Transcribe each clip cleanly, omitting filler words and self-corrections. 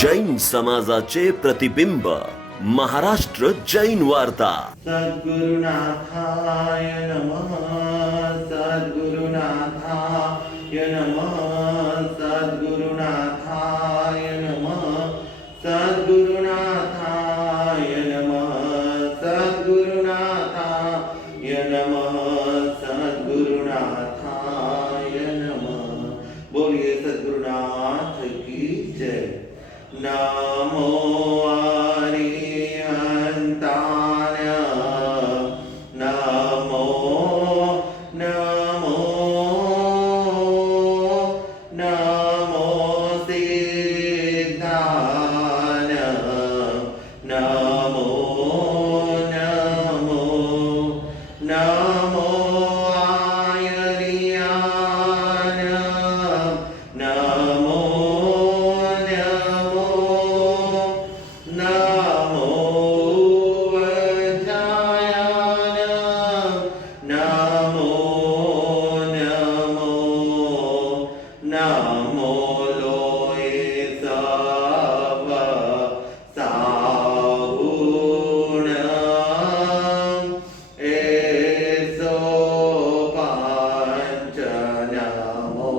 जैन समाजाचे प्रतिबिंब महाराष्ट्र जैन वार्ता। सद्गुरुनाथाय नमः, सद्गुरुनाथाय नमः, सद्गुरुनाथाय नमः, सद्गुरुनाथाय नमः, सद्गुरुनाथाय नमः, सद्गुरुनाथाय नमः। बोलिए सद्गुरुनाथ की जय। नमो अरिहन्ताय, नमो नमो नमो सिद्धाय, नमो नमो नमो आयर्याय, नमो नमो वज्रायाय, नमो नमो नमो लोये सव साहुणम् एसो पंच नमो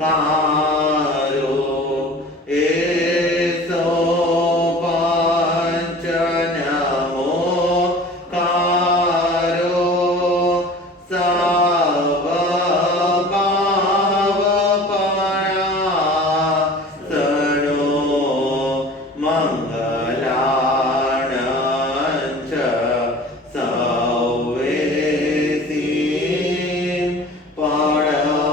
कारो, एसो पंच नमो कारो, सब पाव परासनो मंगलाणञ्च सौवेसीं परममावै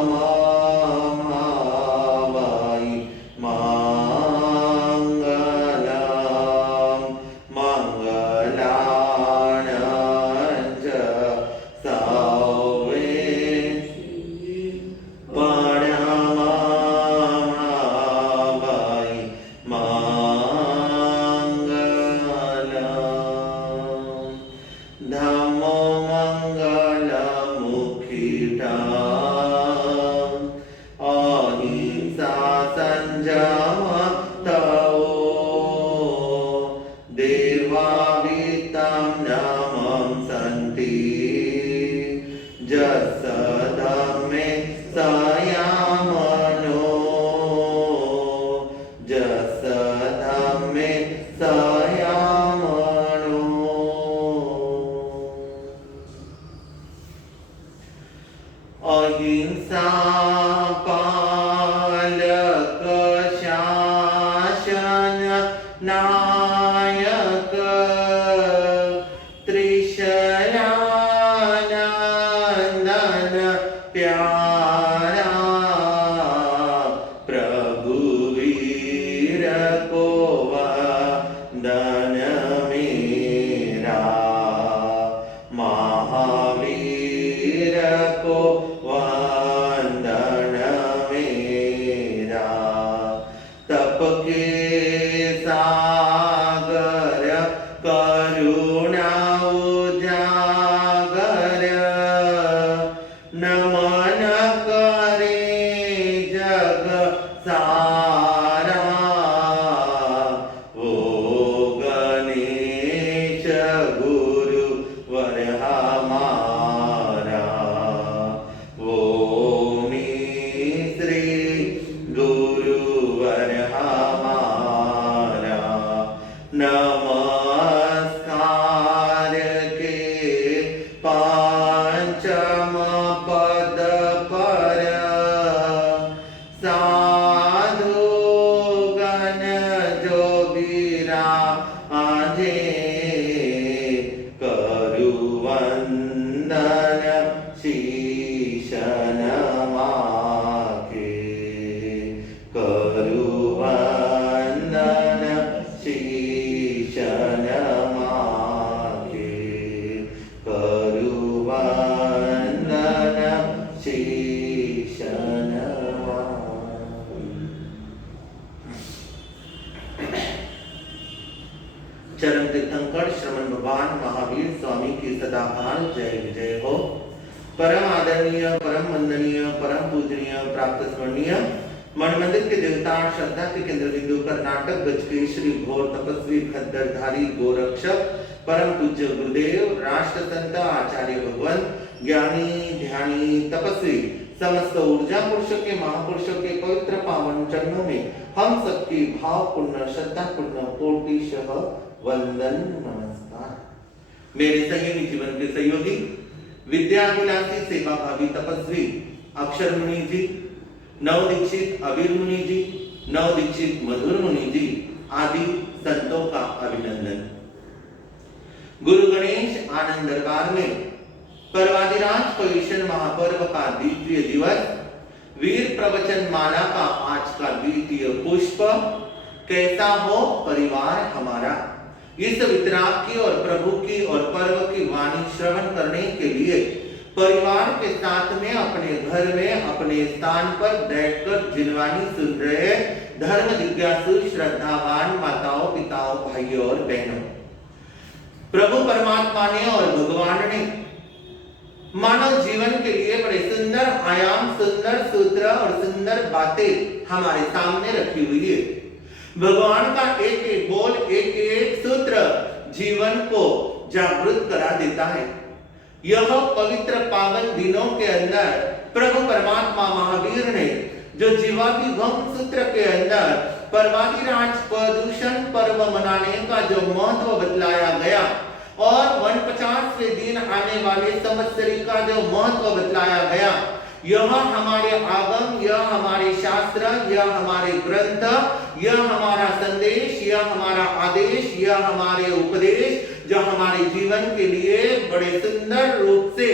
मङ्गलम्, मङ्गलाणञ्च सौवेसीं परममावै मङ्गलम्। धम्मो मङ्गलमुखितम्, अहिंसा संयम तवो, देवावितं नमं सन्ति, जसधम्मे संयमनो, जसधम्मे संयमनो। अहिंसा पालक शासन नायक, त्रिशलानंदन प्यारा, प्रभु वीर को वंदन मेरा, महावीर को वंदन मेरा। तप के सागर करुणा उजागर, नमन करे जग सारा, ओ गणेश गुरुवर हमारा, वो श्री गुरुवर हमारा। नमस्कार के पंचम पद पर, साधु गण जो बिराजे, करु वंदन शीश नमाके, करु वंदन शीश नमाके, करु वंदन शीश नमाके। चरण तीर्थंकर श्रमण भगवान महावीर स्वामी की सदाकाल जय विजय हो। परम आदरणीय, परम वंदनीय, परम पूजनीय, प्राप्त स्मरणीय मन मंदिर के देवता श्रद्धा के केंद्र बिंदु कर्नाटक गजकेशरी घोर तपस्वी खद्दरधारी गोरक्षक परम पूज्य गुरुदेव राष्ट्र संत आचार्य भगवान ज्ञानी ध्यानी तपस्वी समस्त ऊर्जा पुरुषों के महापुरुषों के पवित्र पावन चरणों में हम सबकी भावपूर्ण श्रद्धापूर्ण कोटिशः वंदन नमस्कार। मेरे संयमी जीवन के सहयोगी विद्याभिलाषी सेवा भावी तपस्वी अक्षर मुनि जी, नव दीक्षित अबीर मुनि जी, नव दीक्षित मधुर मुनि जी आदि संतों का अभिनंदन। गुरु गणेश आनंद दरबार में पर्वादिराज पर्युषण महापर्व का द्वितीय दिवस वीर प्रवचन माला का आज का द्वितीय पुष्प कैसा हो परिवार हमारा। इस वितराग की और प्रभु की और पर्व की वाणी श्रवण करने के लिए परिवार के साथ में अपने घर में अपने स्थान पर बैठकर जिनवानी सुन रहे धर्म जिज्ञासु श्रद्धावान माताओं पिताओं भाइयों और बहनों, प्रभु परमात्मा ने और भगवान ने मानव जीवन के लिए बड़े सुंदर आयाम, सुंदर सूत्र और सुंदर बातें हमारे सामने रखी हुई है। भगवान का एक एक बोल, एक एक सूत्र जीवन को जागृत करा देता है। यह पवित्र पावन दिनों के अंदर प्रभु परमात्मा महावीर ने जो जीवाभिगम सूत्र के अंदर पर्वादिराज पर्युषण पर्व मनाने का जो महत्व बतलाया गया और 49वें दिन आने वाले संवत्सरी का जो महत्व बतलाया गया, यह हमारे आगम, यह हमारे शास्त्र, यह हमारे ग्रंथ, यह हमारा संदेश, यह हमारा आदेश, यह हमारे उपदेश जो हमारे जीवन के लिए बड़े सुंदर रूप से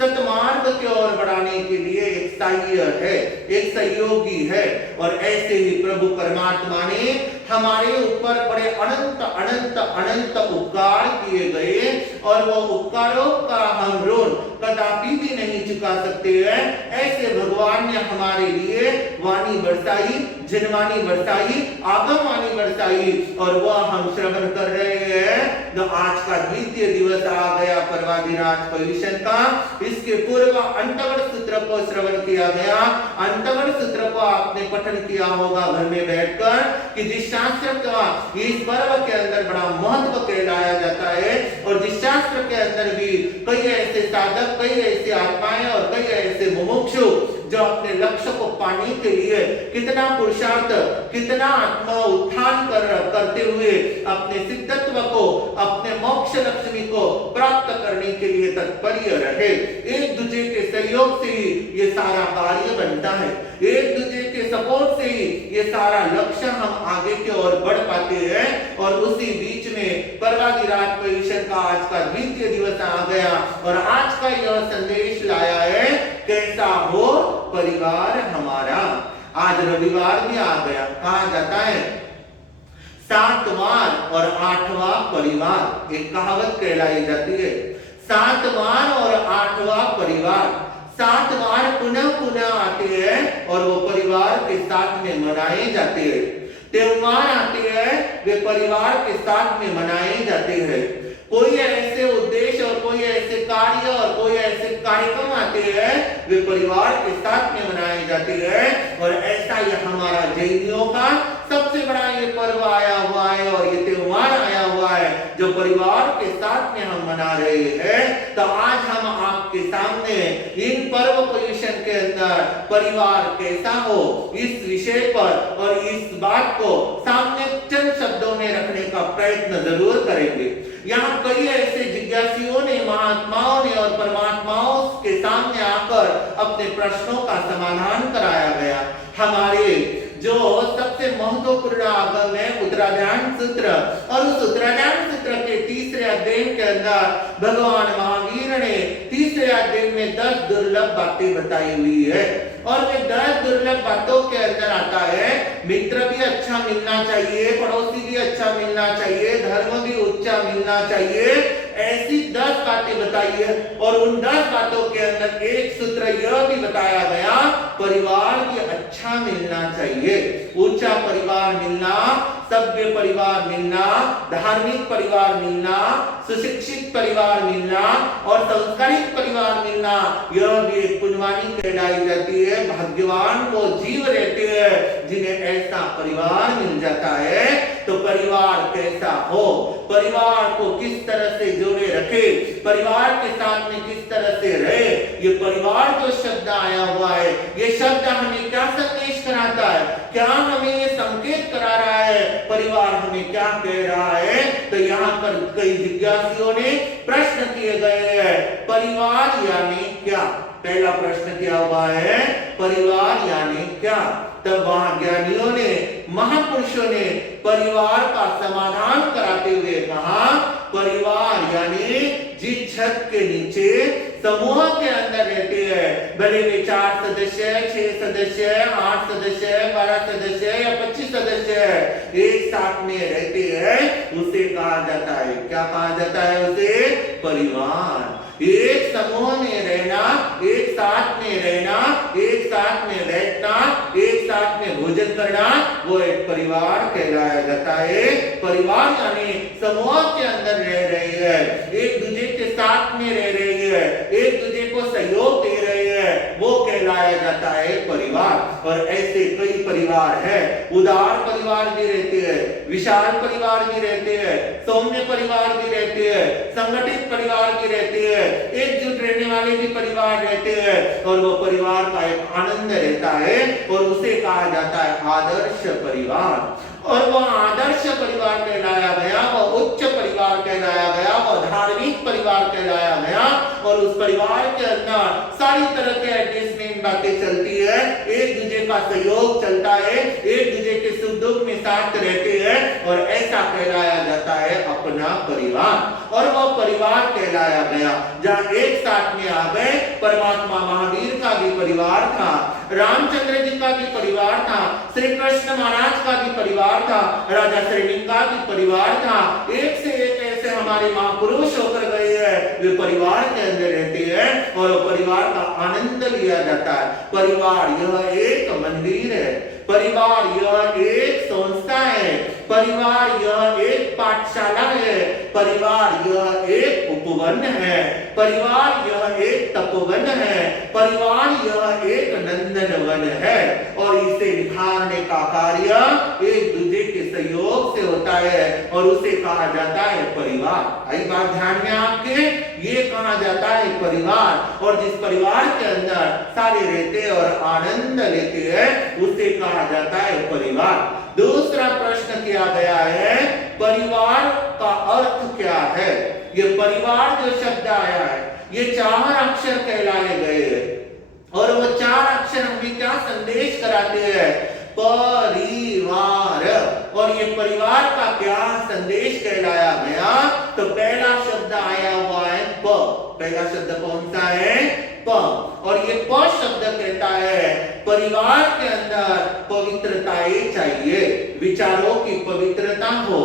सतमार्ग की ओर बढ़ाने के लिए एक सहाय्य है, एक सहयोगी है। और ऐसे ही प्रभु परमात्मा ने हमारे ऊपर बड़े अनंत अनंत अनंत उपकार किए गए और वो उपकारों का हम ऋण कदापि भी नहीं चुका सकते हैं। ऐसे भगवान ने हमारे लिए वाणी बरसाई, जिनवाणी बरसाई, आगम वाणी बरसाई और वह हम श्रवण कर रहे हैं। तो आज का द्वितीय दिवस आ गया पर्वादिराज पर्युषण का। इसके पूर्व अंतवर सूत्र को श्रवण किया गया। अंतवर सूत्र को आपने पठन किया होगा घर में बैठकर कि जिस शास्त्र का इस पर्व के अंदर बड़ा महत्व कहलाया जाता है और जिस शास्त्र के अंदर भी कई ऐसे साधक, कई ऐसी आत्माएं और कई ऐसे मुमुक्षु जो अपने लक्ष्य को पाने के लिए कितना पुरुषार्थ, कितना आत्मा उत्थान करते हुए अपने सिद्धत्व को, अपने मोक्ष लक्ष्मी को प्राप्त करने के लिए तत्पर रहे। एक दूसरे के सहयोग से ही ये सारा कार्य बनता है, एक दूसरे के सपोर्ट से ही ये सारा लक्ष्य हम आगे की ओर बढ़ पाते हैं। और उसी बीच में पर्वादिराज पर्युषण का आज का द्वितीय दिवस आ गया और आज का यह संदेश लाया है कैसा हो परिवार हमारा। आज रविवार भी आ गया। कहा जाता है 7 वार और 8वां परिवार, एक कहावत कहलाई जाती है। 7 वार और 8वां परिवार, 7 वार पुनः पुनः आते हैं और वो परिवार के साथ में मनाए जाते हैं। त्योहार आते हैं, वे परिवार के साथ में मनाए जाते हैं। कोई ऐसे उद्देश्य और कोई ऐसे कार्य और कोई ऐसे कार्यक्रम आते हैं, वे परिवार के साथ में मनाए जाते हैं। और ऐसा ये हमारा जैनियों का सबसे बड़ा ये पर्व आया हुआ है और ये त्योहार आया हुआ है जो परिवार के साथ में हम मना रहे हैं। तो आज हम आपके सामने इन पर्व पर्युषण के अंदर परिवार कैसा हो इस विषय पर और इस बात को सामने चंद शब्दों में रखने का प्रयत्न जरूर करेंगे। यहाँ कई ऐसे जिज्ञासुओं ने, महात्माओं ने और परमात्माओं के सामने आकर अपने प्रश्नों का समाधान कराया गया। हमारे जो सबसे महत्वपूर्ण आगम है उत्तराधान सूत्र, और उस उत्तराधान सूत्र के तीसरे अध्याय के अंदर भगवान महावीर ने तीसरे अध्याय में 10 दुर्लभ बातें बताई हुई है। और वे 10 दुर्लभ बातों के अंदर आता है मित्र भी अच्छा मिलना चाहिए, पड़ोसी भी अच्छा मिलना चाहिए, धर्म भी ऊंचा मिलना चाहिए। ऐसी 10 बातें बताई है और उन 10 बातों के अंदर एक सूत्र यह भी बताया गया परिवार भी अच्छा मिलना चाहिए। ऊंचा परिवार मिलना सभ्य परिवार मिलना, धार्मिक परिवार मिलना, सुशिक्षित परिवार मिलना और संस्कारित परिवार मिलना, यह भी एक पुण्यवानी कहलाई जाती है। भाग्यवान वो जीव रहते हैं जिन्हें ऐसा परिवार मिल जाता है। तो परिवार कैसा हो, परिवार को किस तरह से जोड़े रखे, परिवार के साथ में किस तरह से रहे, ये परिवार जो शब्द आया हुआ है, ये शब्द हमें क्या संदेश कराता है, क्या हमें ये संकेत करा रहा है, परिवार हमें क्या कह रहा है। तो यहाँ पर कई जिज्ञासुओं ने प्रश्न किए गए हैं, परिवार यानी क्या। पहला प्रश्न क्या हुआ है, परिवार यानी क्या। तब वहां ज्ञानियों ने, महापुरुषों ने परिवार का समाधान कराते हुए कहा, परिवार यानी जिस छत के नीचे समूह के अंदर रहते हैं, भले वे 4 सदस्य, 6 सदस्य, 8 सदस्य, 12 सदस्य या 25 सदस्य एक साथ में रहते हैं, उसे कहा जाता है, क्या कहा जाता है, उसे परिवार। एक समूह में रहना, एक साथ में रहना, एक साथ में बैठना, एक साथ में भोजन करना, वो एक परिवार कहलाया जाता है। परिवार यानी समूह के अंदर रह रहे हैं, एक दूसरे के साथ में रह रहे हैं, एक दूसरे को सहयोग दे रहे हैं, वो कहलाया जाता है परिवार। और ऐसे कई परिवार हैं, उदार परिवार भी रहते हैं, विशाल परिवार भी रहते हैं, सौम्य परिवार भी रहते हैं, संगठित परिवार भी रहते हैं, एकजुट रहने वाले भी परिवार रहते हैं, और वो परिवार का एक आनंद रहता है और उसे कहा जाता है आदर्श परिवार। और वह आदर्श परिवार कहलाया गया, वह उच्च परिवार कहलाया गया, वह धार्मिक परिवार कहलाया गया। और उस परिवार के अंदर सारी तरह के एडजस्टमेंट बातें चलती है, एक दूसरे का सहयोग चलता है, एक दूसरे के सुख दुख में साथ रहते हैं, और ऐसा कहलाया जाता है अपना परिवार। और वह परिवार कहलाया गया जहाँ एक साथ में आ गए, परमात्मा महावीर का भी परिवार था, रामचंद्र जी का भी परिवार था, श्री कृष्ण महाराज का भी परिवार था, राजा श्रीनिंग का भी परिवार था। एक से एक ऐसे हमारे महापुरुष होकर गए हैं, वे परिवार के अंदर रहते हैं और परिवार का आनंद लिया जाता है। परिवार यह एक मंदिर है, परिवार यह एक संस्था है, परिवार यह एक पाठशाला है, परिवार यह एक उपवन है, परिवार यह एक तपोवन है, परिवार यह एक नंदनवन है। और इसे निखारने का कार्य एक दूसरे के सहयोग से होता है और उसे कहा जाता है परिवार। आई बात ध्यान में आपके, ये कहा जाता है परिवार। और जिस परिवार के अंदर सारे रहते और आनंद लेते हैं, उसे कहा जाता है परिवार। दूसरा प्रश्न किया गया है, परिवार का अर्थ क्या है। ये परिवार जो शब्द आया है, ये 4 अक्षर कहलाए गए हैं, और वो 4 अक्षर हमें क्या संदेश कराते हैं, परिवार। और ये परिवार का क्या संदेश कहलाया गया, तो पहला शब्द आया हुआ है प। पहला शब्द कौन सा है, प। और ये प शब्द कहता है परिवार के अंदर पवित्रताएं चाहिए, विचारों की पवित्रता हो,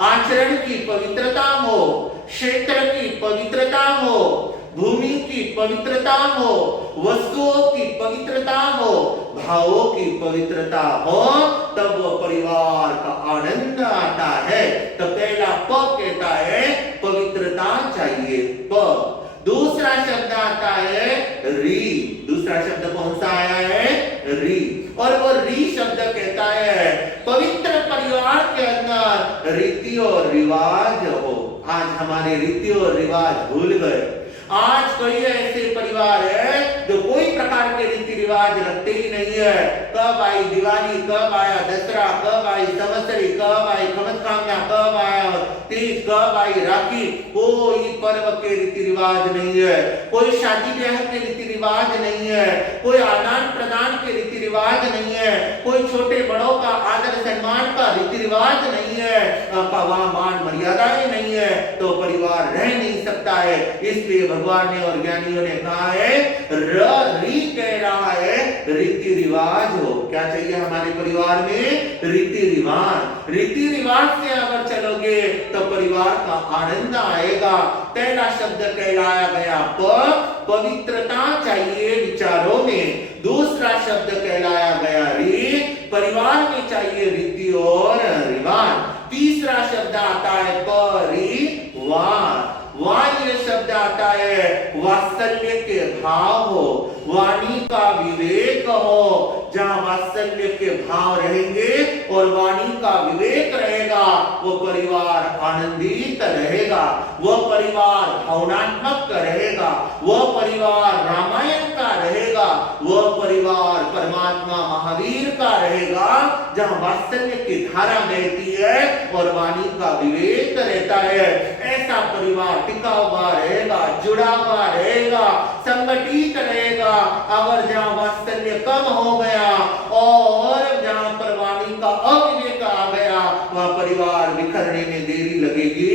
आचरण की पवित्रता हो, क्षेत्र की पवित्रता हो, भूमि की पवित्रता हो, वस्तुओं की पवित्रता हो, भावों की पवित्रता हो, तब वो परिवार का आनंद आता है। तो पहला प कहता है पवित्रता चाहिए, प। दूसरा शब्द आता है री। दूसरा शब्द कौन सा आया है, री। और वो री शब्द कहता है पवित्र परिवार के अंदर रीति और रिवाज हो। आज हमारे रीति और रिवाज भूल गए। आज कई ऐसे परिवार है जो कोई प्रकार के रीति रिवाज रखते ही नहीं है। कब आई दिवाली, कब आया दसरा, कब आई संवत्सरी, कब आई खमसकाम्या, कब आया तीज, कब आई राखी, कोई पर्व के रीति रिवाज नहीं है, कोई शादी ब्याह के रीति रिवाज नहीं है, कोई आदान प्रदान के रीति रिवाज नहीं है, कोई छोटे बड़ों का आदर सम्मान का रीति रिवाज नहीं है, वहां मान मर्यादाएं नहीं है, तो परिवार रह नहीं सकता है। इसलिए भगवान ने और ज्ञानियों ने कहा है री कह रहा है रीति रिवाज हो। क्या चाहिए हमारे परिवार में, रीति रिवाज। रीति रिवाज से अगर चलोगे तो परिवार का आनंद आएगा। पहला शब्द कहलाया गया पवित्रता चाहिए विचारों में। दूसरा शब्द कहलाया गया री, परिवार में चाहिए रीति और रिवाज। तीसरा शब्द आता है परिवार। वाणी शब्द आता है वात्सल्य के भाव हो, वाणी का विवेक हो। जहां वात्सल्य के भाव रहेंगे और वाणी का विवेक रहेगा, वो परिवार आनंदित रहेगा, वो परिवार भावनात्मक रहेगा, वो परिवार रामायण का रहेगा, वो परिवार परमात्मा महावीर का रहेगा। जहां वात्सल्य की धारा बहती है और वाणी का विवेक रहता है, ऐसा परिवार टिका हुआ रहेगा, जुड़ा हुआ रहेगा, संगठित रहेगा। अगर जहां वात्सल्य कम हो गया और जहां पर वाणी का अविवेक आ गया, वह परिवार बिखरने में देरी लगेगी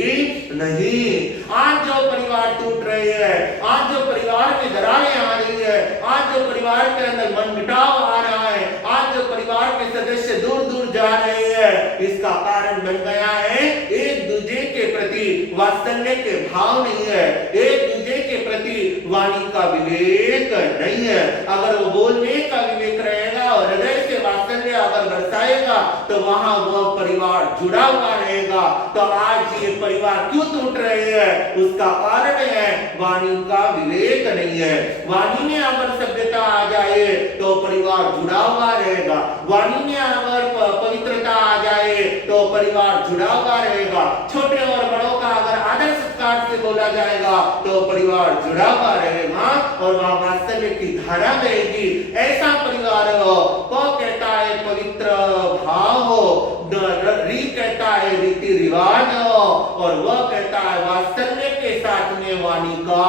नहीं। आज जो परिवार टूट रहे हैं, आज जो परिवार में दरारें आ रही है, आज जो परिवार के अंदर मनमुटाव आ रहा है, आज जो परिवार के सदस्य दूर दूर जा रहे हैं, इसका कारण बन गया है एक दूसरे के प्रति वात्सल्य के भाव नहीं है, एक दूसरे के प्रति वाणी का विवेक नहीं है। अगर वो बोलने का विवेक रहेगा और हृदय से वात्सल्य अगर बरसाएगा तो वहां वो परिवार जुड़ा हुआ रहेगा। तो आज ये परिवार क्यों टूट रहे हैं, उसका कारण है वाणी का विवेक नहीं है। वाणी में अगर सभ्यता आ जाए तो परिवार जुड़ा हुआ रहेगा, वाणी में अगर पवित्रता आ जाए तो परिवार जुड़ा हुआ रहेगा। छोटे और बड़ों का अगर आदर सत्कार से बोला जाएगा तो परिवार जुड़ा हुआ रहेगा और वहां वात्सल्य की धारा बहेगी। ऐसा परिवार हो, वो कहता है पवित्र भाव हो, री कहता है रीति रिवाज हो, और वह कहता है वात्सल्य के साथ में वाणी का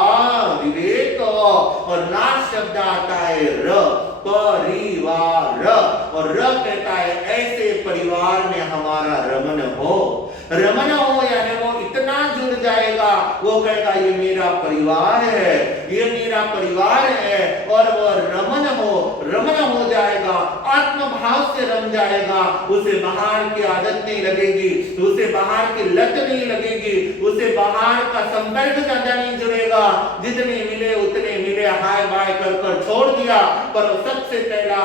विवेक हो। और लास्ट शब्द आता है र, परिवार, और र कहता है ऐसे परिवार में हमारा रमन हो। रमन हो यानी वो इतना जुड़ जाएगा, वो कहेगा ये मेरा परिवार है, ये मेरा परिवार है, और वो रमन हो जाएगा, आत्म भाव से रम जाएगा। उसे बाहर की आदत नहीं लगेगी, उसे बाहर की लत नहीं लगेगी, उसे बाहर का संपर्क ज्यादा नहीं जुड़ेगा। जितने मिले उतने मिले, हाय बाय कर छोड़ दिया। पर सबसे पहला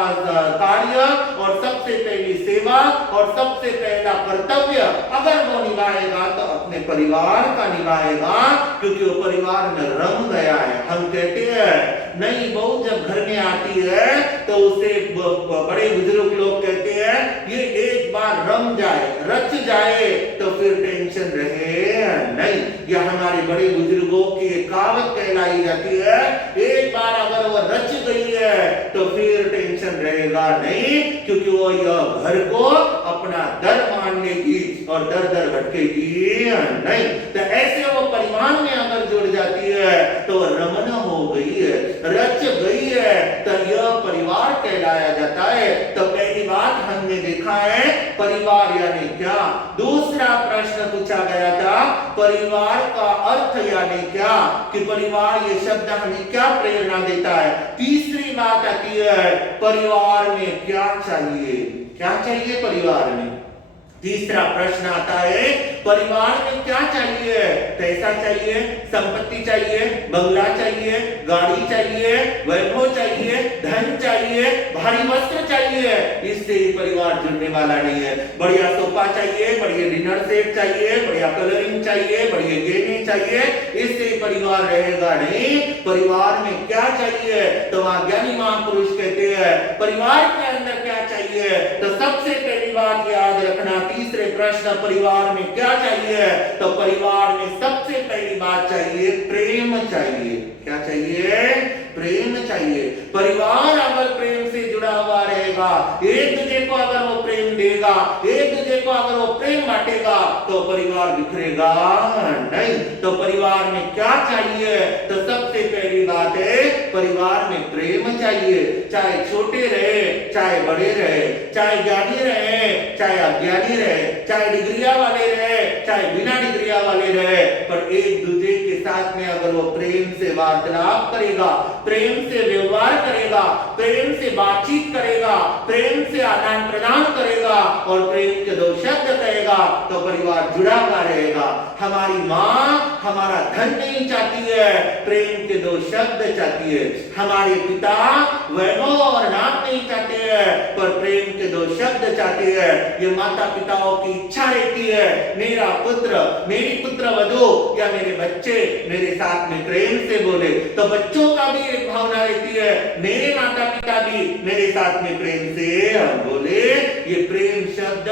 कार्य और सबसे पहली सेवा और सबसे पहला कर्तव्य अगर वो निभाएगा तो अपने परिवार का निभाएगा, क्योंकि वो परिवार में रम गया है। हम कहते हैं नई बहू जब घर में आती है तो उसे बड़े बुजुर्ग लोग कहते हैं ये एक बार रम जाए, रच जाए तो फिर टेंशन रहे नहीं। यह हमारे बड़े बुजुर्गों की कहावत कहलाई जाती है, एक बार अगर वो रच गई है तो फिर टेंशन रहेगा नहीं, क्योंकि वो यह घर को अपना दर मान लेगी और दर दर भटकेगी नहीं। तो ऐसे वो परिवार में अगर जुड़ जाती है तो रमन हो गई है, रच गई है, तो यह परिवार कहलाया जाता है। तो पहली बात हमने देखा है परिवार यानी क्या। दूसरा प्रश्न पूछा गया था परिवार का अर्थ यानी क्या, कि परिवार ये शब्द हमें क्या प्रेरणा देता है। तीसरी बात आती है परिवार में क्या चाहिए, क्या चाहिए परिवार में। तीसरा प्रश्न आता है परिवार में क्या चाहिए। पैसा चाहिए, संपत्ति चाहिए, बंगला चाहिए, गाड़ी चाहिए, वैभव चाहिए, धन चाहिए, भारी वस्त्र चाहिए, इससे ही परिवार जुड़ने वाला नहीं है। बढ़िया सोफा चाहिए, बढ़िया डिनर सेट चाहिए, बढ़िया कलरिंग चाहिए, बढ़िया गेमिंग चाहिए, इससे परिवार रहेगा नहीं। परिवार में क्या चाहिए, तो वहां ज्ञानी महापुरुष कहते हैं परिवार के अंदर क्या चाहिए। तो सबसे पहली बात याद रखना, तीसरे प्रश्न परिवार में क्या चाहिए, तो परिवार में सबसे पहली बात चाहिए प्रेम चाहिए। क्या चाहिए, प्रेम चाहिए। परिवार अगर प्रेम से जुड़ा हुआ रहेगा, एक दूसरे को अगर वो प्रेम देगा, एक दूसरे को अगर वो प्रेम बांटेगा, तो परिवार बिखरेगा नहीं। तो परिवार में क्या चाहिए, तो सबसे पहली बात है परिवार में प्रेम चाहिए। चाहे छोटे रहे, चाहे बड़े रहे, चाहे ज्ञानी रहे, चाहे अज्ञानी रहे, चाहे डिग्रिया वाले रहे, चाहे बिना डिग्रिया वाले रहे, पर एक दूसरे के साथ में अगर वो प्रेम से वार्तालाप करेगा, प्रेम से व्यवहार करेगा, प्रेम से बातचीत करेगा, प्रेम से आदान प्रदान करेगा और प्रेम के दो शब्द कहेगा, तो परिवार जुड़ा हुआ रहेगा। हमारी माँ हमारा धन नहीं चाहती है, प्रेम के दो शब्द चाहती है। हमारे पिता वैभव और नाम नहीं चाहते हैं, पर प्रेम के दो शब्द चाहते हैं। ये माता पिताओं की इच्छा रहती है, मेरा पुत्र, मेरी पुत्र वधू या मेरे बच्चे मेरे साथ में प्रेम से बोले। तो बच्चों का भी एक भावना रहती है, मेरे माता पिता भी मेरे साथ में प्रेम से बोले। ये प्रेम शब्द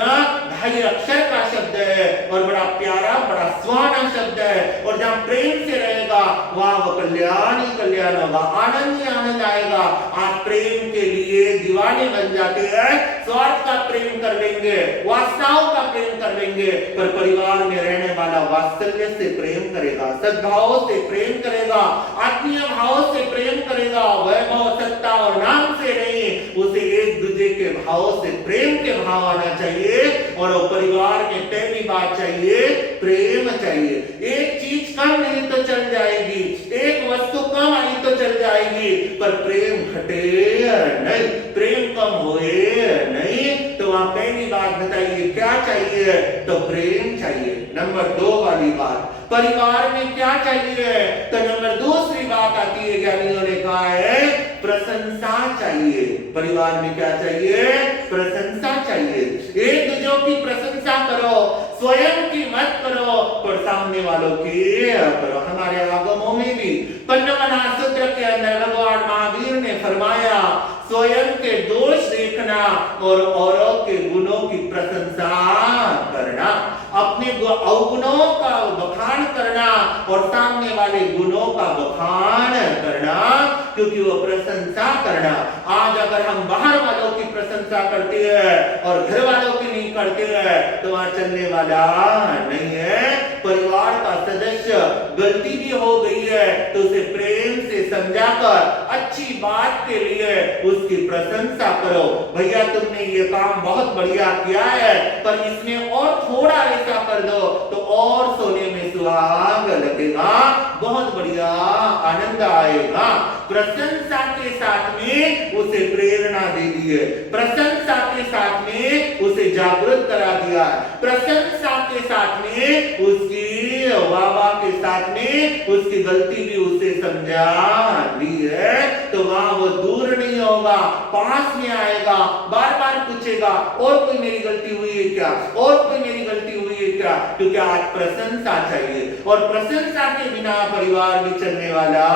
ढाई अक्षर का शब्द है और बड़ा प्यारा, बड़ा सुहाना शब्द है। और जहां प्रेम से रहेगा वहां वो कल्याण ही कल्याण होगा, आनंद ही आनंद आएगा। आप प्रेम के लिए दीवाने बन जाते हैं, स्वार्थ का प्रेम कर लेंगे, वासनाओं का प्रेम कर लेंगे, पर परिवार में रहने वाला वात्सल्य से प्रेम करेगा, सद्भाव से प्रेम करेगा, आत्मीय भाव से प्रेम करेगा, वैभव सत्ता और नाम से नहीं, उसे एक दूसरे के भाव से प्रेम के भाव आना चाहिए। और परिवार में पहली बात चाहिए प्रेम चाहिए। एक चीज कम नहीं तो चल जाएगी, एक वस्तु कम आई तो चल जाएगी, पर प्रेम घटे नहीं, प्रेम कम होए नहीं। तो वहां पहली बात बताइए क्या चाहिए, तो प्रेम चाहिए। नंबर 2 वाली बात, परिवार में क्या चाहिए, तो नंबर दूसरी बात आती है, ज्ञानियों ने कहा है प्रशंसा चाहिए। परिवार में क्या चाहिए, प्रशंसा चाहिए। एक दूसरों की प्रशंसा करो, स्वयं की मत करो, पर सामने वालों की करो। हमारे आगमों में भी पंचमना सूत्र के अंदर भगवान महावीर ने फरमाया, स्वयं के दोष देखना और औरों के गुणों की प्रशंसा करना, अपने अवगुणों का बखान करना और सामने वाले गुणों का बखान करना, क्योंकि वो प्रशंसा करना। आज अगर हम बाहर वालों की प्रशंसा करते हैं और घर वालों की नहीं करते हैं तो वहां चलने वाला नहीं है। परिवार का सदस्य गलती भी हो गई है तो उसे प्रेम से समझाकर अच्छी बात के लिए उसकी प्रशंसा करो। भैया तुमने ये काम बहुत बढ़िया किया है, पर इसमें और थोड़ा ऐसा कर दो तो और सोने में सुहाग लगेगा, बहुत बढ़िया आनंद आएगा। प्रशंसा के साथ में उसे प्रेरणा दे दी है, प्रशंसा के साथ में उसे जागृत करा दिया है, प्रशंसा के साथ में उसकी वाह के साथ में उसकी गलती भी उसे समझा दी है। तो वहां वो दूर नहीं होगा, पास में आएगा, बार बार पूछेगा और कोई मेरी गलती हुई है क्या, और कोई मेरी गलती हुई है क्या, क्योंकि आज प्रशंसा चाहिए। और प्रशंसा के बिना परिवार भी चलने वाला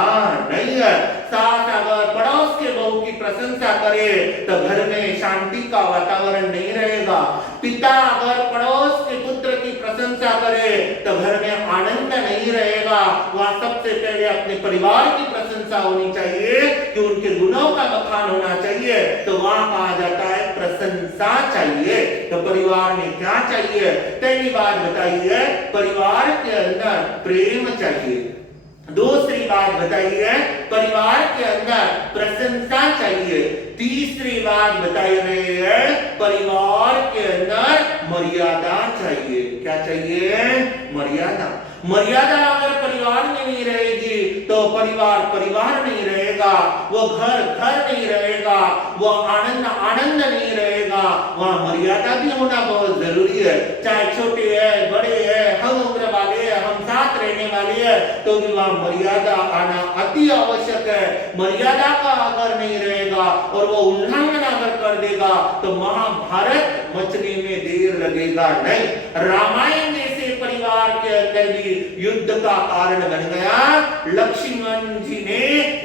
नहीं है। सास अगर पड़ोस के बहू की प्रशंसा करे तो घर में शांति का वातावरण नहीं रहेगा। पिता अगर पड़ोस के पुत्र की प्रशंसा करे तो घर में आनंद नहीं रहेगा। वहां सबसे पहले अपने परिवार की प्रशंसा होनी चाहिए कि उनके गुणों का बखान होना चाहिए। तो वहां कहा जाता है प्रशंसा चाहिए। तो परिवार में क्या चाहिए, पहली बात बताइए, परिवार के अंदर प्रेम चाहिए। दूसरी बात बताइए, परिवार के अंदर प्रशंसा चाहिए। तीसरी बात बताई रहे हैं, परिवार के अंदर मर्यादा चाहिए। क्या चाहिए, मर्यादा। मर्यादा अगर परिवार में नहीं रहेगी तो परिवार परिवार नहीं रहेगा, वो घर घर नहीं रहेगा, वो आनंद आनंद नहीं रहेगा। वहां मर्यादा भी होना बहुत जरूरी है। चाहे छोटे है, बड़े है, हम उम्र वाले है, हम साथ रहने वाले है, तो भी वहां मर्यादा आना अति आवश्यक है। मर्यादा का अगर नहीं रहेगा और वो उल्लंघन अगर कर देगा तो महाभारत मचने में देर लगेगा नहीं। रामायण जैसे परिवार के अंदर भी युद्ध का कारण बन गया। लक्ष्मण जी ने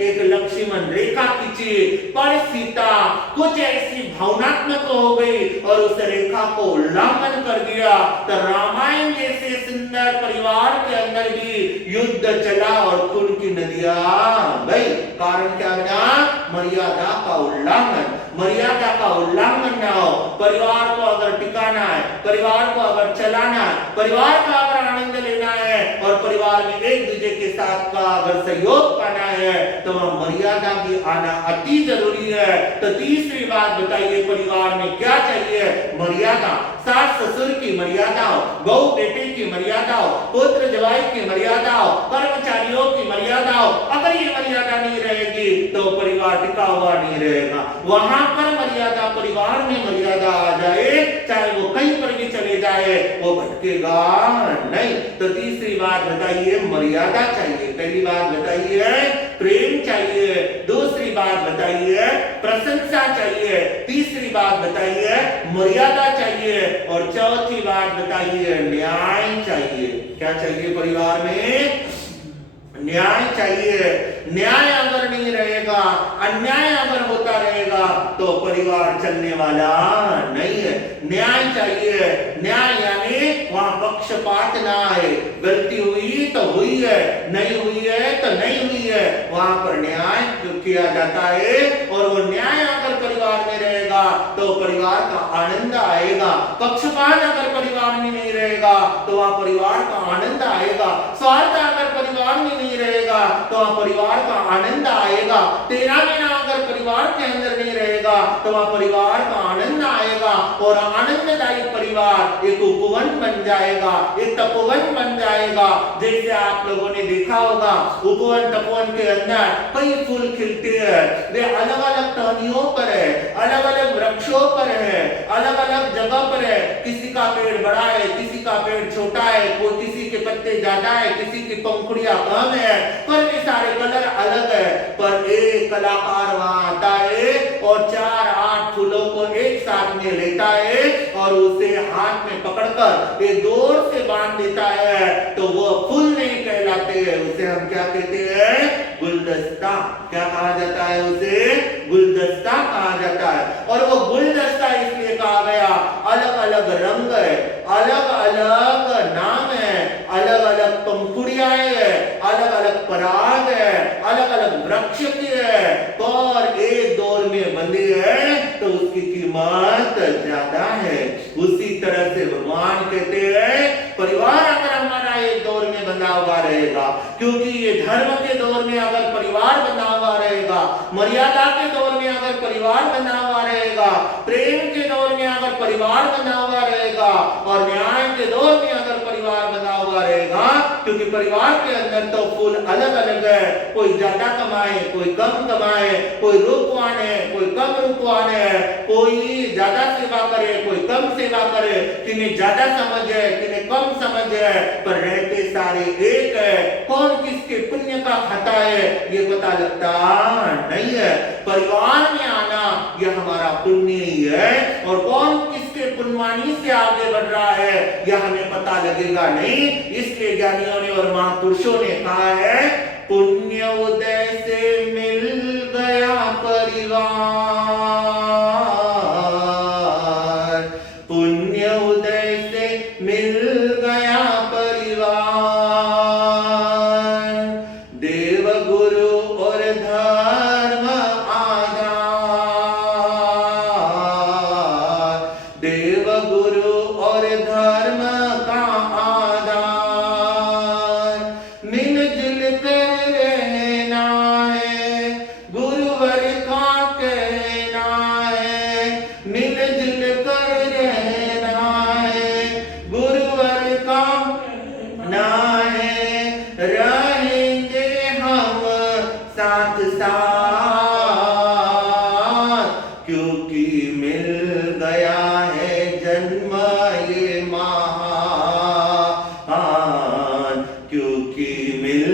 एक लक्ष्मण रेखा खींची, पर सीता कुछ ऐसी भावनात्मक हो गई और उस रेखा को उल्लंघन कर दिया। तो रामायण जैसे सुंदर परिवार के अंदर भी युद्ध चला और खून की नदियां गई। कारण क्या बना, मर्यादा का उल्लंघन। मर्यादा का उल्लंघन ना हो। परिवार को अगर टिकाना है, परिवार को अगर चलाना है, परिवार का अगर आनंद लेना है और परिवार में एक दूसरे के साथ का अगर सहयोग पाना है तो वह मर्यादा भी आना अति जरूरी है। तो तीसरी बात बताइए, परिवार में क्या चाहिए, मर्यादा। सास ससुर की मर्यादा हो, बहू बेटे की मर्यादा हो, पुत्र जवाई की मर्यादा हो, कर्मचारियों की मर्यादा हो। अगर ये मर्यादा नहीं रहेगी तो परिवार टिका हुआ नहीं रहेगा। वहां पर मर्यादा मर्यादा, परिवार में मर्यादा आ जाए, चाहे वो कहीं पर भी चले जाए, वो भटकेगा नहीं। तो तीसरी बात बताइए, मर्यादा चाहिए। पहली बात बताइए, प्रेम चाहिए। दूसरी बात बताइए, प्रशंसा चाहिए। तीसरी बात बताइए, मर्यादा चाहिए। और चौथी बात बताइए, न्याय चाहिए। क्या चाहिए परिवार में? न्याय चाहिए। न्याय अगर नहीं रहेगा, अन्याय अगर होता रहेगा, तो परिवार चलने वाला नहीं है। न्याय चाहिए। न्याय यानी वहां पक्षपात ना आए। गलती हुई तो हुई है, नहीं हुई है तो नहीं हुई है, वहां पर न्याय किया जाता है। और वो न्याय अगर परिवार में रहेगा तो परिवार का आनंद आएगा। पक्षपात अगर परिवार में नहीं रहेगा तो वहां परिवार का आनंद आएगा। स्वार्थ अगर परिवार में नहीं रहेगा तो वहां परिवार का आनंद आएगा। तेरा मेरा अगर परिवार के अंदर नहीं रहेगा तो वहां परिवार का आनंद आएगा। और आनंददायी परिवार एक उपवन बन जाएगा, एक तपोवन बन जाएगा। जैसे आप लोगों ने देखा होगा, उपवन तपोवन के अंदर कई फूल खिलते हैं। वे अलग अलग टहनियों पर है, अलग अलग वृक्षों पर है, अलग अलग जगह पर है। किसी का पेड़ बड़ा है, किसी का पेड़ छोटा है, कोई किसी के पत्ते ज्यादा है, किसी की पंखुड़ियां कम है, पर वे सारे कलर अलग है। पर एक कलाकार वहां आता है और 4-8 फूलों को एक साथ में लेता है और उसे हाथ में पकड़कर एक डोर से बांध देता है, तो वो फूल नहीं कहलाते हैं। उसे हम क्या कहते हैं? गुलदस्ता। क्या कहा जाता है उसे? गुलदस्ता कहा जाता है। और वो गुलदस्ता इसलिए कहा गया, अलग अलग रंग है, अलग अलग नाम है, अलग अलग पंखुड़ियां है, अलग अलग पराग है, अलग अलग वृक्ष की है, पर एक दौर में बंधे हैं तो उसकी कीमत ज्यादा है। उसी तरह से भगवान कहते हैं, परिवार अगर हमारा एक दौर में बंधा हुआ रहेगा, क्योंकि ये धर्म के दौर में अगर परिवार बंधा हुआ रहेगा, मर्यादा के दौर में अगर परिवार बंधा हुआ रहेगा, प्रेम के दौर में अगर परिवार बंधा हुआ रहेगा, और न्याय के दौर में अगर परिवार बंधा हुआ रहेगा, क्योंकि परिवार के अंदर तो फूल अलग अलग है। कोई ज्यादा कमाए, कोई कम कमाए, कोई रूपवान है, कोई कम रूपवान है, कोई ज्यादा सेवा करे, कोई कम सेवा करे, किन्हें ज्यादा समझ है, किन्हें कम समझ है, पर रहते सारे एक है। कौन किसके पुण्य का खाता है ये पता लगता नहीं है। परिवार में आना यह हमारा पुण्य ही है, और कौन किसके पुण्यवानी से आगे बढ़ रहा है यह हमें पता लगेगा नहीं। इसलिए ज्ञानियों ने और महापुरुषों ने कहा है, पुण्य उदय से मिल गया परिवार, पुण्य उदय से मिल गया परिवार, देव गुरु और धर्म आधार, देव गुरु और धर्म का आधार, मिलजुल कर रहना है, गुरुवर का कहना है, मिलजुल कर रहना है, गुरुवर का कहना है, रहेंगे हम साथ साथ, क्योंकि मिल गया है जन्म ये महान, क्योंकि मिल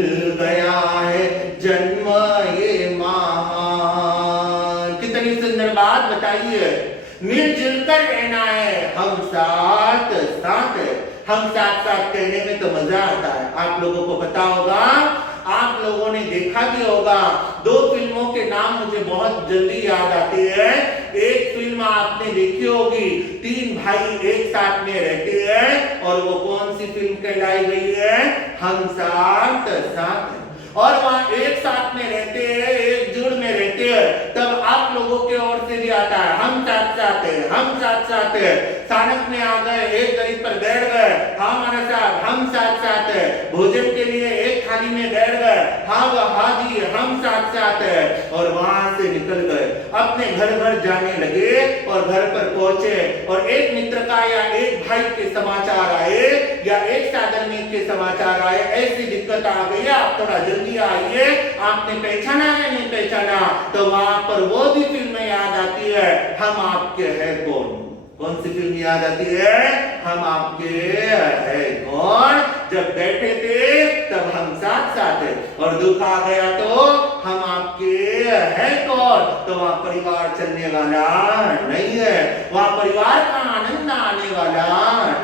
गया है जन्म ये महान। कितनी सुंदर बात बताइए, मिलजुल कर रहना है, हम साथ साथ है। हम साथ साथ कहने में तो मजा आता है। आप लोगों को पता होगा, आप लोगों ने देखा भी होगा, 2 फिल्मों के नाम मुझे बहुत जल्दी याद आते हैं। एक फिल्म आपने देखी होगी, 3 भाई एक साथ में रहते हैं, और वो कौन सी फिल्म कहलाई गई है? हम साथ साथ। और वहां एक साथ में रहते हैं, एकजुट में रहते हैं, तब आप लोगों के ओर से भी आता है, हम साथ साथ है, हम साथ साथ है। सानक में आ गए, एक गरीब पर बैठ गए, हाँ माना साहब हम साथ साथ है। भोजन के लिए एक थाली में बैठ गए, हाँ हाँ जी हम साथ साथ है, और वहां से निकल गए। अपने घर घर जाने लगे और घर पर पहुंचे और एक मित्र का या एक भाई के समाचार आए या एक साधन में के समाचार आए, ऐसी दिक्कत आ गई, आप थोड़ा जल्दी आइए, आपने पहचाना है नहीं पहचाना, तो वहां पर वो भी फिल्म याद आती है, हम आपके हैं कौन। कौन सी फिल्म याद आती है? हम आपके है कौन। जब बैठे थे तब हम साथ साथ है और दुख आ गया तो हम आपके है कौन। तो वहां परिवार चलने वाला नहीं है, वहां परिवार का आनंद आने वाला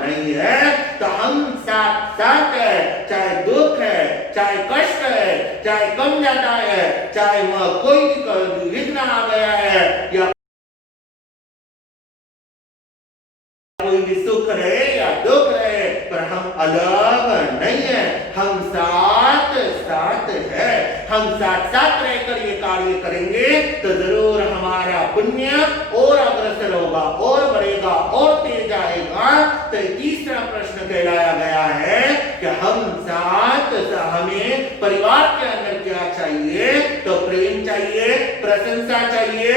नहीं है। तो हम साथ साथ है, चाहे दुख है, चाहे कष्ट है, चाहे कम जाता है, चाहे वह कोई भी विघ्न आ गया है या कोई भी सुख रहे या दुख रहे, पर हम अलग नहीं है, हम साथ साथ है। हम साथ साथ रहकर ये कार्य करेंगे तो जरूर हमारा पुण्य और अग्रसर होगा और बढ़ेगा और तेज आएगा। तो तीसरा प्रश्न कहलाया गया है कि हम साथ हमें परिवार के अंदर क्या चाहिए? तो प्रेम चाहिए, प्रशंसा चाहिए,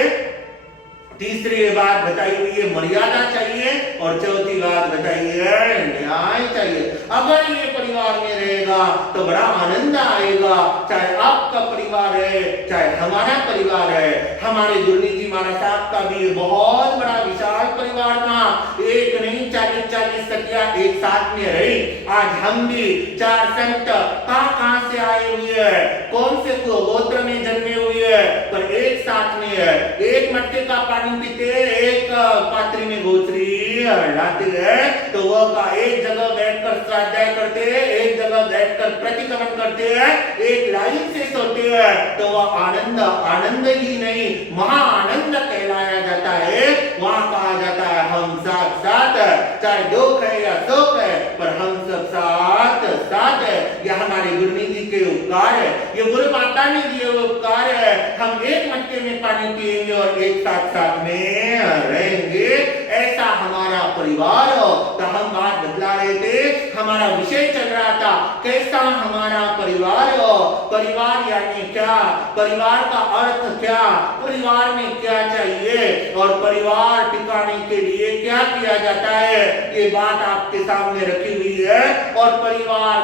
तीसरी बात बताई हुई है मर्यादा चाहिए और चौथी बात बताई है न्याय चाहिए। अगर ये परिवार में रहेगा तो बड़ा आनंद आएगा, चाहे आपका परिवार है चाहे हमारा परिवार है। हमारे गुरु जी महाराज साहब का भी बहुत बड़ा विशाल परिवार था, एक नहीं 40-40 सखियां एक साथ में रही। आज हम भी 4 संत कहां से आए हुए हैं, कौन से गोत्र में जन्मे हुए हैं, पर एक साथ में है, एक मटके का पानी पीते, एक पात्री में गोचरी लाते हैं, तो वह का एक जगह बैठकर स्वाध्याय करते हैं, एक जगह बैठकर प्रतिक्रमण करते हैं, एक लाइन से सोते हैं, तो वह आनंद आनंद ही नहीं महा आनंद कहलाया जाता है। वहां कहा जाता है हम साथ साथ है, चाहे दुख है या सुख है, पर हम सब साथ साथ है। यह हमारे गुरु जी के उपकार है, ये गुरु माता ने दिए हुए उपकार है। हम एक मटके में पानी पिएंगे और एक साथ साथ में रहेंगे, ऐसा हमारा परिवार हो। तो हम बात बतला रहे थे, हमारा विषय चल रहा था कैसा हमारा परिवार हो। परिवार यानी क्या, परिवार का अर्थ क्या, परिवार में क्या चाहिए और परिवार टिकाने के लिए क्या किया जाता है, ये बात आपके सामने रखी हुई है। और परिवार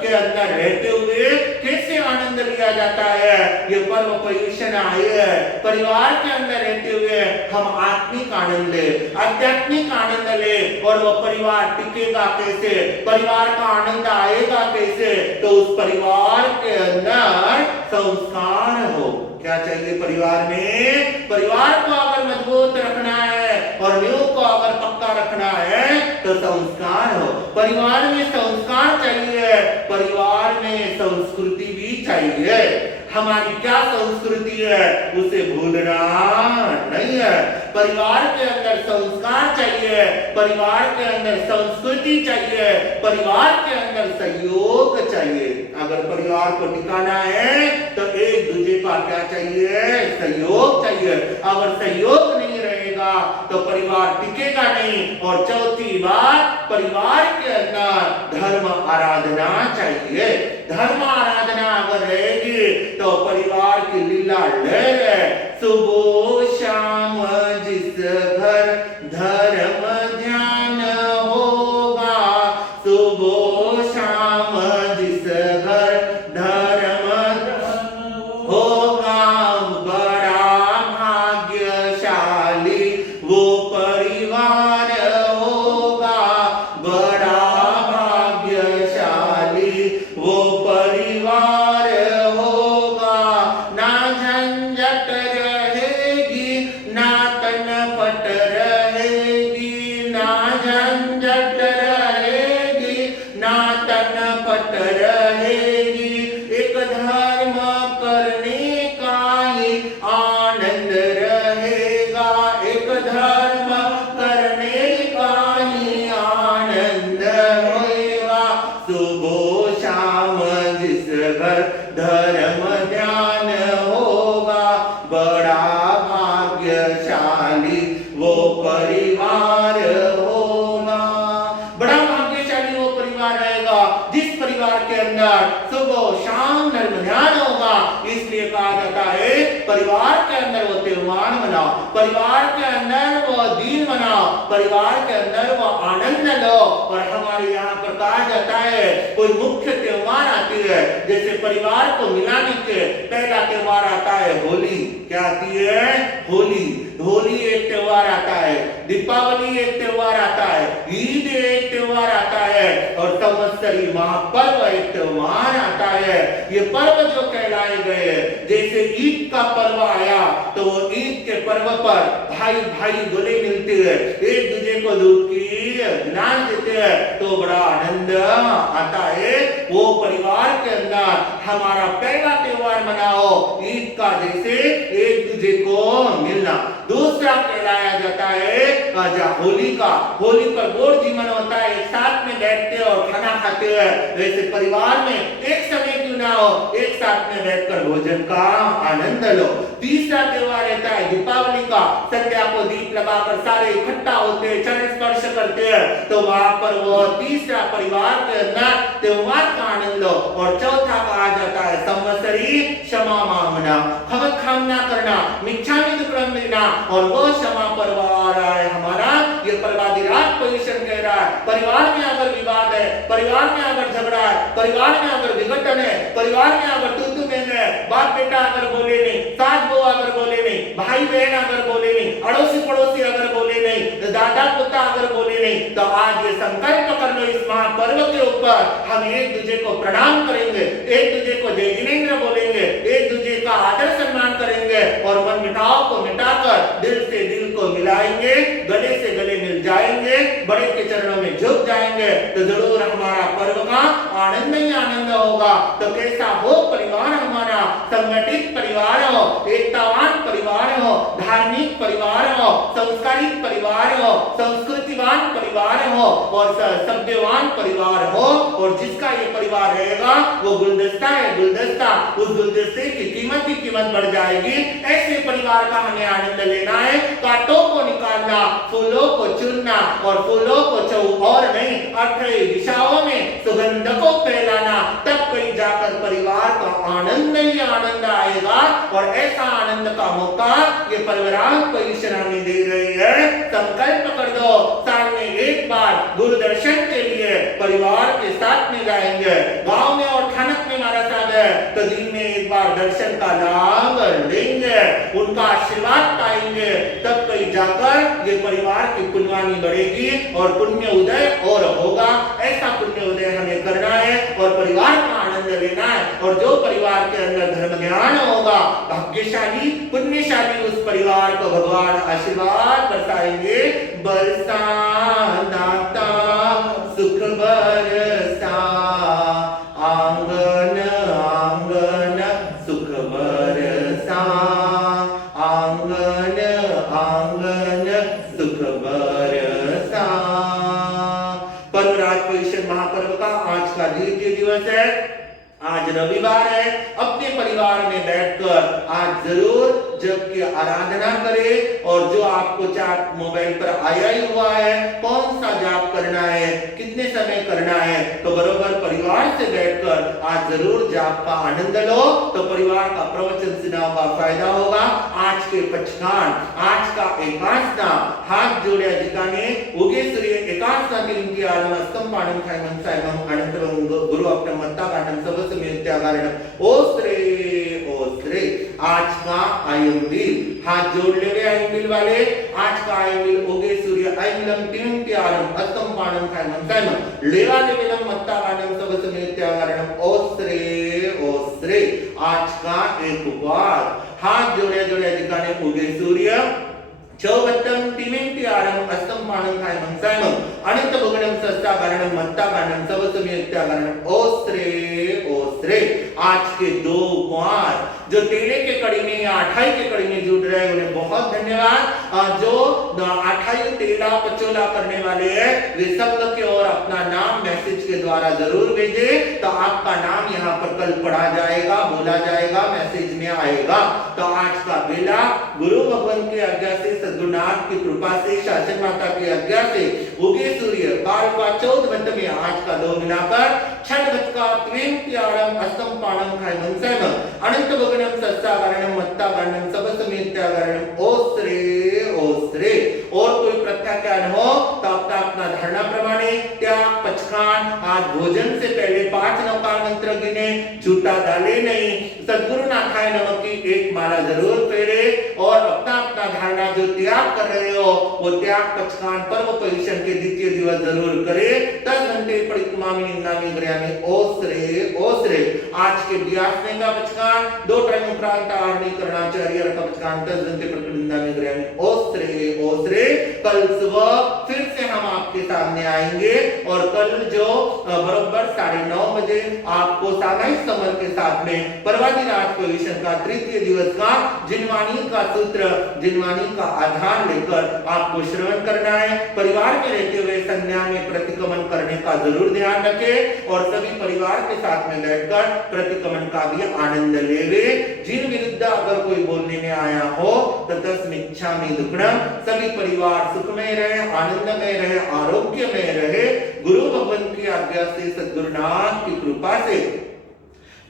के अंदर रहते हुए कैसे आनंद लिया जाता है, ये पर्व पर्युषण आए है। परिवार के अंदर रहते हुए हम आत्मिक आनंद ले, आध्यात्मिक आनंद ले, और वो परिवार टिकेगा कैसे, परिवार का आनंद आएगा कैसे, तो उस परिवार के अंदर संस्कार हो। क्या चाहिए परिवार में? परिवार को अगर मजबूत रखना है और नींव को अगर पक्का रखना है तो संस्कार हो। परिवार में संस्कार चाहिए, परिवार में संस्कृति भी चाहिए। हमारी क्या संस्कृति है उसे भूलना नहीं है। परिवार के अंदर संस्कार चाहिए, परिवार के अंदर संस्कृति चाहिए, परिवार के अंदर सहयोग चाहिए। अगर परिवार को टिकाना है तो एक दूसरे का क्या चाहिए? सहयोग चाहिए। अगर सहयोग नहीं रहेगा तो परिवार टिकेगा नहीं। और चौथी बात, परिवार के अंदर धर्म आराधना चाहिए। धर्म आराधना अगर रहेगी तो परिवार की लीला लहर है। सुबह शाम जिस घर धर्म ध्यान होगा, सुबह शाम जिस घर धर्म होगा, बड़ा भाग्यशाली वो परिवार होगा, बड़ा भाग्यशाली वो परिवार होगा। ना झंझट रहेगी, ना तनपट रहेगी, ना झंझट रहेगी, ना तनपट रहेगी। एक धर्म करने का ही आनंद रहेगा, एक धर्म करने का ही आनंद होएगा। सुबह शाम जिस घर धर्म ध्यान होगा, बड़ा भाग्यशाली वो परिवार होगा। बड़ा भाग्यशाली वो परिवार रहेगा जिस परिवार के अंदर सुबह शाम धर्म ध्यान होगा। इसलिए कहा जाता है परिवार के अंदर वो त्योहार मनाओ, परिवार के अंदर वो दिन मनाओ, परिवार के अंदर वो आनंद लो। और हमारे यहाँ पर कहा जाता है कोई मुख्य त्योहार आती है, जैसे परिवार को मिलाने के पहला त्योहार आता है होली। क्या आती है? होली। होली एक त्योहार आता है, दीपावली एक त्योहार आता है, ईद एक त्योहार आता है और संवत्सरी महापर्व एक त्योहार आता है। ये पर्व जो कहलाए गए, जैसे ईद का पर्व आया तो वो ईद के पर्व पर भाई भाई गले मिलते हैं, एक दूसरे को दूध की गिलास देते हैं, तो बड़ा आनंद आता है। वो परिवार के अंदर हमारा पहला त्योहार मनाओ ईद का, जैसे एक दूसरे को मिलना। दूसरा कहलाया जाता है होली का। होली पर गोड़ जीवन होता है, एक साथ में बैठते हैं और खाना खाते हैं। वैसे परिवार में एक समय क्यों ना हो, एक साथ में बैठकर भोजन का आनंद लो। तीसरा त्योहार रहता है दीपावली का। संध्या को दीप लगाकर सारे इकट्ठा होते हैं, चरण स्पर्श करते हैं, तो वहां पर वो तीसरा परिवार के अंदर त्योहार का आनंद लो। और चौथा कहा जाता है संवत्सरी क्षमा मांगना, खबर कामना करना, मिच्छामि दुक्कडम देना, और वो क्षमा पर्व आ रहा है हमारा। ये पर्वादिराज पोजीशन कह रहा है, परिवार में अगर विवाद है, परिवार में अगर झगड़ा है, परिवार में अगर विघटन है, परिवार में अगर तू है, बाप बेटा अगर बोले नहीं, सास बहू अगर बोले नहीं, भाई बहन अगर बोले नहीं, अड़ोसी पड़ोसी अगर बोले नहीं, दादा पोता अगर बोले नहीं, तो आज ये संकल्प कर लो इस महापर्व के ऊपर हम एक दूसरे को प्रणाम करेंगे, एक दूसरे को जय जिनेंद्र बोलेंगे, एक दूसरे का आदर सम्मान करेंगे और मन मिटाव को मिटाकर दिल से दिल को मिलाएंगे, गले से गले मिल जाएंगे, बड़े के चरणों में झुक जाएंगे, तो जरूर हमारा पर्व का आनंद ही आनंद होगा। तो कैसा हो परिवार हमारा, संगठित परिवार हो, एकतावान परिवार हो, धार्मिक परिवार हो, संस्कारित परिवार हो, संस्कृतिवान परिवार हो और सभ्यवान परिवार हो। और जिसका ये परिवार रहेगा वो गुलदस्ता है, गुलदस्ता, उस गुलदस्ते की कीमत ही कीमत बढ़ जाएगी। ऐसे परिवार का हमें आनंद लेना है। कांटों को निकालना, फूलों को चुनना और फूलों को और नहीं 18 दिशाओं में सुगंध को फैलाना, तब कहीं जाकर परिवार का आनंद ही आनंद आएगा। और ऐसा आनंद का मौका ये परवराज पोजीशन हमें दे रही है। संकल्प कर दो, साल में एक बार गुरु दर्शन के लिए परिवार के साथ में जाएंगे। गांव में और थानक में हमारा साथ है तो दिन में एक बार दर्शन का लाभ लेंगे, उनका आशीर्वाद पाएंगे, तब कहीं जाकर ये परिवार की पुण्यवानी बढ़ेगी और पुण्य उदय और होगा। ऐसा पुण्य उदय हमें करना है और परिवार का आनंद लेना है। और जो परिवार के अंदर धर्म ज्ञान होगा, भाग्यशाली पुण्यशाली उस परिवार को भगवान आशीर्वाद बरसाएंगे। बरसाता सुख बरसा, आंगन आंगन सुख बरसा, आंगन आंगन सुख बरसा। परवराज पोजीशन महापर्व का आज का द्वितीय दिवस है। आज रविवार है। अपने परिवार में बैठकर आज जरूर जप की आराधना करें। और जो आपको चार्ट मोबाइल पर आया ही हुआ है, कौन सा जाप करना है, कितने समय करना है, तो बरोबर परिवार से बैठकर आज जरूर जाप का आनंद लो। तो परिवार का प्रवचन सुनाओ का फायदा होगा। आज के पचखान, आज का एकासना, हाथ जोड़े जिकाने उगे सूर्य एकासना के इनकी आरंभ स्तंभ पाणम खायमन सायमम अनंतरम गुरु अपने मत्ता कांडम सबस मित्यागारणम ओस्त्रे ओस्त्रे। आज का आयंबिल, हाथ जोड़ ले आयंबिल वाले। आज का आयंबिल उगे सूर्य आयंबिलम तीन के आरंभ स्तंभ पाणम खायमन सायमम लेवा लेविलम मत्ता कांडम सबस मित्यागारणम ओस्त्रे ओस्त्रे। आज का एक उपवास, हाथ जोड़े जोड़े जिकाने उगे सूर्य चौवत्तम तिमिंति आरम अस्तम पाणम खायमम सायमम अनंत भुगणम सस्ता कारणम मत्ता कारणम सबसमित्या कारणम ओस्त्रे ओस्त्रे। आज के दो उपवास जो तेले के कड़ी में या अठाई के कड़ी में जुड़ रहे हैं उन्हें बहुत धन्यवाद। जो अठाई तेला पचोला करने वाले हैं वे सब के और अपना नाम मैसेज के द्वारा जरूर भेजे, तो आपका नाम यहाँ पर कल पढ़ा जाएगा, बोला जाएगा, मैसेज में आएगा। तो आज का बेला गुरु भगवान की आज्ञा से, सद्गुरुनाथ की कृपा से, शासन माता की आज्ञा से उगे सूर्य काल का 14 में आज का 2 मिलाकर छठ का त्वेम त्यारम अस्तम पाणम खाय मनसैम अनंत भगनम सस्सागरणम मत्तागरणम सबसमेत्यागरणम ओस्रे ओस्रे। और कोई प्रत्याख्यान हो तो अपना धारणा प्रमाणे त्याग पचखान आज भोजन से पहले 5 नवकार मंत्र गिने, झूठा डाले नहीं, सद्गुरु नाथाय नमः की एक माला जरूर फेरे और अपना धारणा जो त्याग कर रहे हो वो त्याग पचखान पर्व परिशन के द्वितीय दिवस जरूर करे। 10 घंटे परिक्रमा में निंदामी ग्रहणी ओसरे ओसरे। आज के ब्यासने का पचखान 2 टाइम उपरांत आहार नहीं करना चाहिए और का पचखान 10 घंटे पर निंदामी ग्रहणी ओसरे ओसरे। कल सुबह फिर से हम आपके सामने आएंगे और कल जो बरोबर 9:30 बजे आपको सागाई समर के साथ में पर्वादिराज पोजिशन का तृतीय दिवस का जिनवाणी का सूत्र, जिनवाणी का आधार लेकर आपको श्रवण करना है। परिवार में रहते हुए संध्या में प्रतिक्रमण करने का जरूर ध्यान रखें और सभी परिवार के साथ में बैठकर प्रतिक्रमण का भी आनंद लेवे। जिन विरुद्ध अगर कोई बोलने में आया हो तो तस्मिच्छामि दुक्कडम। सभी परिवार सुखमय रहे, आनंदमय रहे, आरोग्यमय रहे। गुरु भगवान की आज्ञा से, सद्गुरुनाथ की कृपा से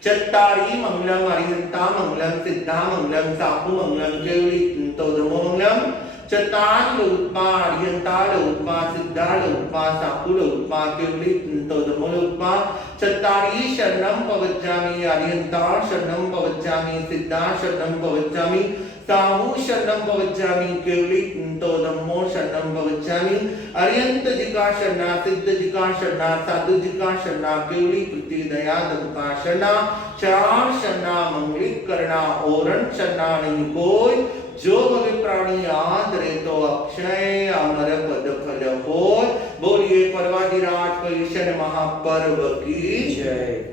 चत्तारी मंगलम अरिहंता मंगलम सिद्धा मंगलम साहु मंगलम केवली तोदमो मंगलम। चतान लोकमा अरिहंता लोकमा सिद्धा लोकमा साहु लोकमा केवली तोदमो लोकमा। चत्तारी शरणम पवज्जामि अरिहंता शरणम पवज्जामि सिद्धा शरणम पवज्जामि साहु शरणम पवज्जामि केवली तोदमो शरणम पवज्जामि। अरिहंत जी का शरणा, सिद्ध जी का शरणा, साधु जी का शरणा, केवली कृति दया दम का शरणा। चार शरणा मंगलिक करना ओरण शरणा नहीं कोई। जो भवे प्राणी आदरे तो अक्षय अमर पद फल होय। बोलिए पर्वादिराज परिशन महापर्व की जय।